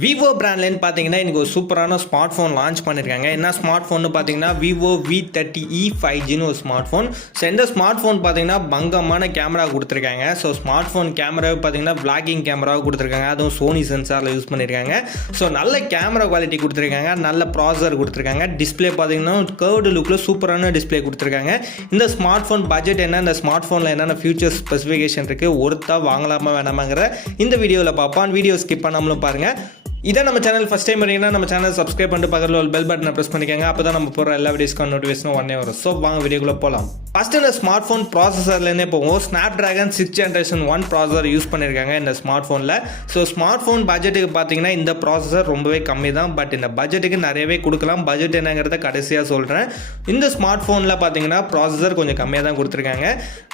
Vivo பிராண்ட்லேருந்து பார்த்தீங்கன்னா இன்றைக்கி ஒரு சூப்பரான ஸ்மார்ட் ஃபோன் லான்ச் பண்ணியிருக்காங்க. என்ன ஸ்மார்ட் ஃபோன்னு பார்த்தீங்கன்னா விவோ V30e 5Gன்னு ஒரு ஸ்மார்ட் ஃபோன். ஸோ இந்த ஸ்மார்ட் ஃபோன் பார்த்தீங்கன்னா பங்கமான கேமரா கொடுத்துருக்காங்க. ஸோ ஸ்மார்ட் ஃபோன் கேமராவை பார்த்தீங்கன்னா பிளாகிங் கேமராவை கொடுத்துருக்காங்க. அதுவும் சோனி சென்சாரில் யூஸ் பண்ணியிருக்காங்க. ஸோ நல்ல கேமரா குவாலிட்டி கொடுத்துருக்காங்க, நல்ல ப்ராசர் கொடுத்துருக்காங்க. டிஸ்பிளே பார்த்தீங்கன்னா கர்வ்டு லுக்கில் சூப்பரான டிஸ்பிளே கொடுத்துருக்காங்க. இந்த ஸ்மார்ட் ஃபோன் பட்ஜெட் என்ன, இந்த ஸ்மார்ட் ஃபோனில் என்னென்ன ஃபியூச்சர்ஸ் ஸ்பெசிஃபிகேஷன் இருக்குது, ஒருத்தா வாங்கலாமா வேணாமாங்கிற இந்த வீடியோவில் பார்ப்போம். வீடியோ ஸ்கிப் பண்ணாமலும் பாருங்கள். இதான் நம்ம சேனல் ஃபஸ்ட் டைம் வரீங்கன்னா நம்ம சேனல் சப்ஸ்கிரைப் பண்ணிட்டு பக்கத்தில் ஒரு பெல் பட்டனை ப்ரெஸ் பண்ணிக்கோங்க. அப்போ தான் நம்ம போகிற எல்லா வீடியோஸ்க்கும் நோட்டிஃபிகேஷனும் உடனே வரும். ஸோ வாங்க வீடியோக்குள்ளே போகலாம். ஃபஸ்ட்டு இந்த ஸ்மார்ட் ஃபோன் ப்ராசஸர்லேருந்தே போகும். Snapdragon 6th Generation 1 processor use பண்ணியிருக்காங்க இந்த ஸ்மார்ட் ஃபோனில். ஸோ ஸ்மார்ட் ஃபோன் பட்ஜெட்டுக்கு பார்த்தீங்கன்னா இந்த ப்ராசஸர் ரொம்பவே கம்மி தான். பட் இந்த பட்ஜெட்டுக்கு நிறையவே கொடுக்கலாம். பட்ஜெட் என்னங்கிறத கடைசியாக சொல்கிறேன். இந்த ஸ்மார்ட் ஃபோனில் பார்த்தீங்கன்னா ப்ராசஸர் கொஞ்சம் கம்மியாக தான் கொடுத்துருக்காங்க.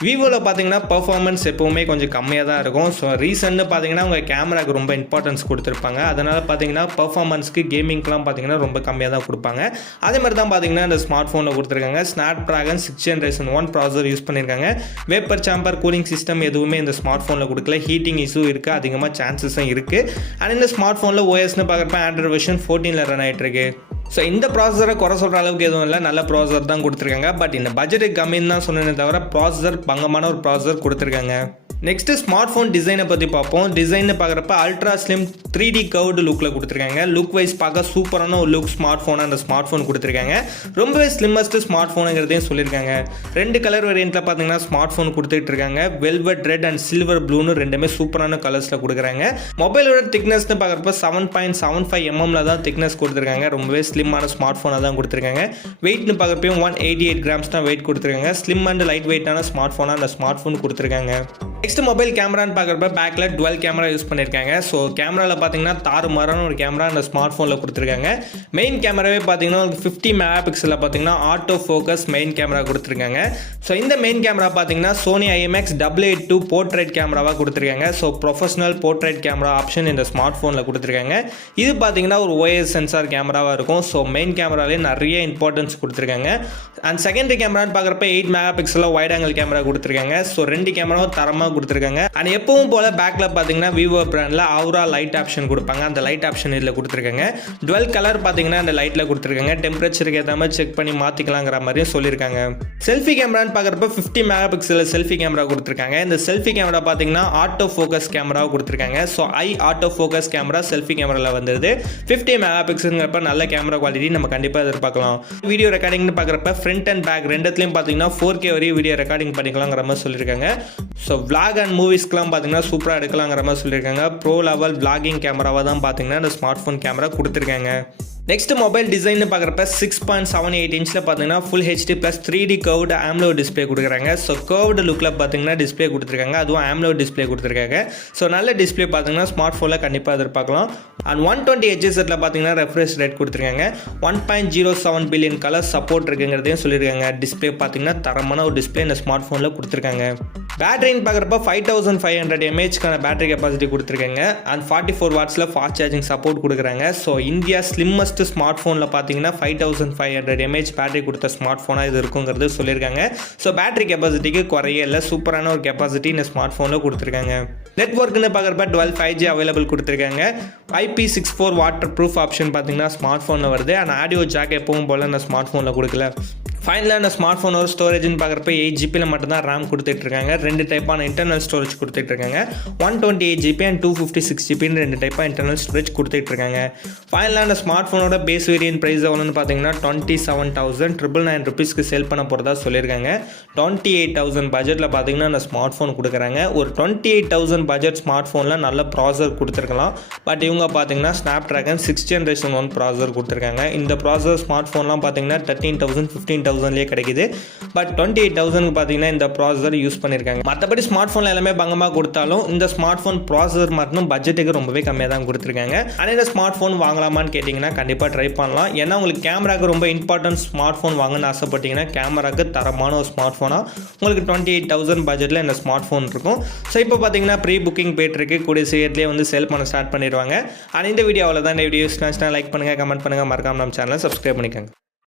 விவோவில் பார்த்தீங்கன்னா பர்ஃபார்மன்ஸ் எப்போவுமே கொஞ்சம் கம்மியாக தான் இருக்கும். ஸோ ரீசன்னு பார்த்தீங்கன்னா உங்கள் கேமராவுக்கு ரொம்ப இம்பார்ட்டன்ஸ் கொடுத்துருப்பாங்க. அதனால் பார்த்தீங்கன்னா பர்ஃபார்மன்ஸ்க்கு கேமிங்க்கெலாம் பார்த்தீங்கன்னா ரொம்ப கம்மியாக தான் கொடுப்பாங்க. அதே மாதிரி தான் பார்த்தீங்கன்னா இந்த ஸ்மார்ட் ஃபோனில் கொடுத்துருக்காங்க. Snapdragon 6th Generation 1 processor use பண்ணியிருக்காங்க. வேப்பர் சாம்பர் கூலிங் சிஸ்டம் எதுவுமே இந்த ஸ்மார்ட் ஃபோனில் கொடுக்கல. ஹீட்டிங் இஷ்யூ இருக்குது, அதிகமாக சான்சஸும் இருக்குது. அண்ட் இந்த ஸ்மார்ட் ஃபோனில் ஓஎஸ்னு பார்க்குறப்ப ஆண்ட்ராய்டு வெர்ஷன் 14 ரன் ஆகிட்டு இருக்கு. ஸோ இந்த ப்ராசஸரை குறை சொல்கிற அளவுக்கு எதுவும் இல்லை, நல்ல ப்ராசஸர் தான் கொடுத்துருக்காங்க. பட் இந்த பட்ஜெட்டுக்கு கம்மின்னு தான் சொன்னேனே தவிர ப்ராசஸர் பங்கமான ஒரு ப்ராசஸர் கொடுத்துருக்காங்க. நெக்ஸ்ட்டு ஸ்மார்ட் ஃபோன் டிசைனை பற்றி பார்ப்போம். டிசைன்னு பார்க்குறப்ப அல்ட்ரா ஸ்லிம் 3D கர்வ்டு லுக்கில் கொடுத்துருக்காங்க. லுக் வைஸ் பார்க்க சூப்பரான ஒரு லுக் ஸ்மார்ட் ஃபோனாக அந்த ஸ்மார்ட் ஃபோன் கொடுத்துருக்காங்க. ரொம்பவே ஸ்லிம்மஸ்ட்டு ஸ்மார்ட் ஃபோனுங்கிறதையும் சொல்லியிருக்காங்க. 2 கலர் வேரியண்ட்டில் பார்த்தீங்கன்னா ஸ்மார்ட் ஃபோன் கொடுத்துட்டு இருக்காங்க. வெல்வெட் ரெட் அண்ட் சில்வர் ப்ளூன்னு ரெண்டுமே சூப்பரான கலர்ஸில் கொடுக்குறாங்க. மொபைலோட திக்னஸ்னு பார்க்குறப்ப 7.75 mm தான் திக்னஸ் கொடுத்துருக்காங்க. ரொம்பவே ஸ்லிம்மான ஸ்மார்ட் ஃபோனாக தான் கொடுத்துருக்காங்க. வெயிட்னு பார்க்குறப்பையும் 188 grams தான் வெயிட் கொடுத்துருக்காங்க. ஸ்லிம் அண்ட் லைட் வெயிட்டான ஸ்மார்ட் ஃபோனாக அந்த ஸ்மார்ட் ஃபோன் கொடுத்துருக்காங்க. நெக்ஸ்ட் மொபைல் கேமரான்னு பார்க்குறப்ப பேக்கில் 12 கேமரா யூஸ் பண்ணியிருக்காங்க. ஸோ கேமராவில் பார்த்தீங்கன்னா தாறுமாறான ஒரு கேமரா அந்த ஸ்மார்ட் ஃபோனில் கொடுத்துருக்காங்க. மெயின் கேமராவே பார்த்தீங்கன்னா 50 MP பார்த்தீங்கன்னா ஆட்டோ ஃபோக்கஸ் மெயின் கேமரா கொடுத்துருக்காங்க. ஸோ இந்த மெயின் கேமரா பார்த்தீங்கன்னா சோனி IMX882 போர்ட்ரேட் கேமராவாக கொடுத்துருக்காங்க. So professional portrait camera option இந்த ஸ்மார்ட் ஃபோனில் கொடுத்துருக்காங்க. இது பார்த்தீங்கன்னா ஒரு OIS சென்சார் கேமராவாக இருக்கும். ஸோ மெயின் கேமராலே நிறைய இம்பார்ட்டன்ஸ் கொடுத்துருக்காங்க. அண்ட் செகண்டரி கேமரான்னு பார்க்குறப்ப 8 MP வைட் ஆங்கிள் கேமரா கொடுத்துருக்காங்க. ஸோ 2 கேமராவும் தரமாக கொடுத்துருக்காங்க. அண்ட் எப்பவும் போல பேக்ல பார்த்தீங்கன்னா விவோ பிராண்டில் அவுரா லைட் ஆப்ஷன் கொடுப்பாங்க. அந்த லைட் ஆப்ஷன் இதில் கொடுத்துருக்காங்க. 12 கலர் பார்த்தீங்கன்னா அந்த லைட்டில் கொடுத்துருக்காங்க. டெம்பரேச்சருக்கு ஏற்ற மாதிரி செக் பண்ணி மாற்றிக்கலாங்கிற மாதிரியும் சொல்லியிருக்காங்க. செல்ஃபி கேமரான்னு பார்க்குறப்ப 50 MP செல்ஃபி கேமரா கொடுத்துருக்காங்க. இந்த செல்ஃபி கேமரா பார்த்தீங்கன்னா ஆட்டோ ஃபோக்கஸ் கேமராவை கொடுத்துருக்காங்க. So auto focus camera selfie கேமராவில் வந்துருது. 50 MP நல்ல கேமரா குவாலிட்டி நம்ம கண்டிப்பாக எதிர்பார்க்கலாம். வீடியோ ரெக்கார்டிங்னு பார்க்குறப்ப ஃப்ரண்ட் அண்ட் பேக் ரெண்டுத்துலையும் பார்த்தீங்கன்னா 4K வரையும் வீடியோ ரெக்கார்டிங் பண்ணிக்கலாங்கிற மாதிரி சொல்லியிருக்காங்க. ஸோ vlog அண்ட் மூவிஸ்க்குலாம் பார்த்தீங்கன்னா சூப்பராக எடுக்கலாங்கிற மாதிரி சொல்லியிருக்காங்க. ப்ரோ லெவல் vlogging கேமராவாக தான் பார்த்தீங்கன்னா இந்த ஸ்மார்ட் ஃபோன் கேமரா கொடுத்துருக்காங்க. நெக்ஸ்ட் மொபைல் டிசைன்னு பார்க்குறப்ப 6.78 இன்ச்சில் பார்த்தீங்கன்னா full HD plus 3D curved AMOLED display கொடுக்குறாங்க. ஸோ கர்வ்டு லுக்கில் பார்த்தீங்கன்னா டிஸ்பிளே கொடுத்துருக்காங்க. அதுவும் AMOLED டிஸ்பிளே கொடுத்துருக்காங்க. ஸோ நல்ல டிஸ்பிளே பார்த்தீங்கன்னா ஸ்மார்ட் ஃபோனில் கண்டிப்பாக எதிர்பார்க்கலாம். அண்ட் 120 Hz பார்த்தீங்கன்னா ரெஃப்ரெஷ் ரேட் கொடுத்துருக்காங்க. 1.07 பில்லியன் கலர் சப்போர்ட் இருக்குங்கிறதையும் சொல்லியிருக்காங்க. டிஸ்பிளே பார்த்தீங்கன்னா தரமான ஒரு டிஸ்பிளே இந்த ஸ்மார்ட் ஃபோனில் கொடுத்துருக்காங்க. பேட்டரின்னு பார்க்குறப்ப 5500 mAhக்கான பேட்டரி கெப்பாசிட்டி கொடுத்துருக்காங்க. அண்ட் 44 வாட்ஸில் ஃபாஸ்ட் சார்ஜிங் சப்போர்ட் கொடுக்குறாங்க. ஸோ இந்தியா ஸ்லிம்மஸ்ட் ஸ்மார்ட் ஃபோனில் பார்த்தீங்கன்னா 5500 mAh பேட்டரி கொடுத்த ஸ்மார்ட் ஃபோனாக இது இருக்குங்கிறது சொல்லியிருக்காங்க. ஸோ பேட்டரி கெப்பாசிட்டிக்கு குறைய இல்லை, சூப்பரான ஒரு கெப்பாசிட்டி இந்த ஸ்மார்ட் ஃபோனில் கொடுத்துருக்காங்க. நெட்ஒர்க்னு பார்க்குறப்ப 12 5G அவைலபிள் கொடுத்துருக்காங்க. IP64 வாட்டர் ப்ரூஃப் ஆப்ஷன் பார்த்தீங்கன்னா ஸ்மார்ட் ஃபோனில் வருது. அண்ட் ஆடியோ ஜாக் எப்பவும் போல் இந்த ஸ்மார்ட் ஃபோனில் கொடுக்கல. ஃபைனலாக இந்த ஸ்மார்ட் ஃபோனோட ஸ்டோரேஜ்னு பார்க்குறப்ப 8GB மட்டும்தான் RAM கொடுத்துட்ருக்காங்க. 2 டைப்பான இன்டர்னல் ஸ்டோரேஜ் கொடுத்துட்ருக்காங்க. 128GB அண்ட் 256GB 2 டைப்பாக இன்டர்னல் ஸ்டோரேஜ் கொடுத்துட்ருக்காங்க. ஃபைனலாக இந்த ஸ்மார்ட் ஃபோனோட பேஸ் வேரியன்ட் ப்ரைஸ் எவ்வளோன்னு பார்த்தீங்கன்னா 27,999 rupeesக்கு சேல் பண்ண போகிறதா சொல்லியிருக்காங்க. 28,000 பட்ஜெட்டில் பார்த்தீங்கன்னா இந்த ஸ்மார்ட் ஃபோன் கொடுக்குறாங்க. ஒரு 28,000 பட்ஜெட் ஸ்மார்ட் ஃபோனில் நல்ல ப்ராசஸர் கொடுத்துருக்கலாம். பட் இவங்க பார்த்தீங்கன்னா Snapdragon 6th Generation 1 ப்ராசஸர் கொடுத்துருக்காங்க. இந்த ப்ராசஸர் ஸ்மார்ட் ஃபோன்லாம் பார்த்தீங்கன்னா 13,000 15,000 கிடைக்குது. பட் 28,000 பார்த்தீங்கன்னா இந்த ப்ராசஸர் யூஸ் பண்ணியிருக்காங்க. மற்றபடி ஸ்மார்ட் ஃபோன் எல்லாமே பங்கமாக கொடுத்தாலும் இந்த ஸ்மார்ட் ஃபோன் ப்ராசஸர் மட்டும் பட்ஜெட்டுக்கு ரொம்பவே கம்மியாக தான் கொடுத்துருக்காங்க. ஆனால் இந்த ஸ்மார்ட் ஃபோன் வாங்கலாமான்னு கேட்டிங்கன்னா கண்டிப்பாக ட்ரை பண்ணலாம். ஏன்னா உங்களுக்கு கேமராக்கு ரொம்ப இம்பார்ட்டன்ட் ஸ்மார்ட் ஃபோன் வாங்கணும்னு ஆசைப்பட்டீங்கன்னா கேமராக்கு தரமான ஒரு ஸ்மார்ட் ஃபோனாக உங்களுக்கு 28,000 பட்ஜெட்டில் இந்த ஸ்மார்ட் ஃபோன் இருக்கும். ஸோ இப்போ பார்த்தீங்கன்னா ப்ரீ புக்கிங் போயிட்டுருக்கு. கூடிய சீக்கிரத்திலே வந்து சேல் பண்ண ஸ்டார்ட் பண்ணிடுவாங்க. ஆனால் இந்த வீடியோ அவ்வளோதான். இந்த வீடியோ லைக் பண்ணுங்கள், கமெண்ட் பண்ணுங்கள், மறக்காம நம்ம சேனலை சப்ஸ்கிரைப் பண்ணிக்கோங்க.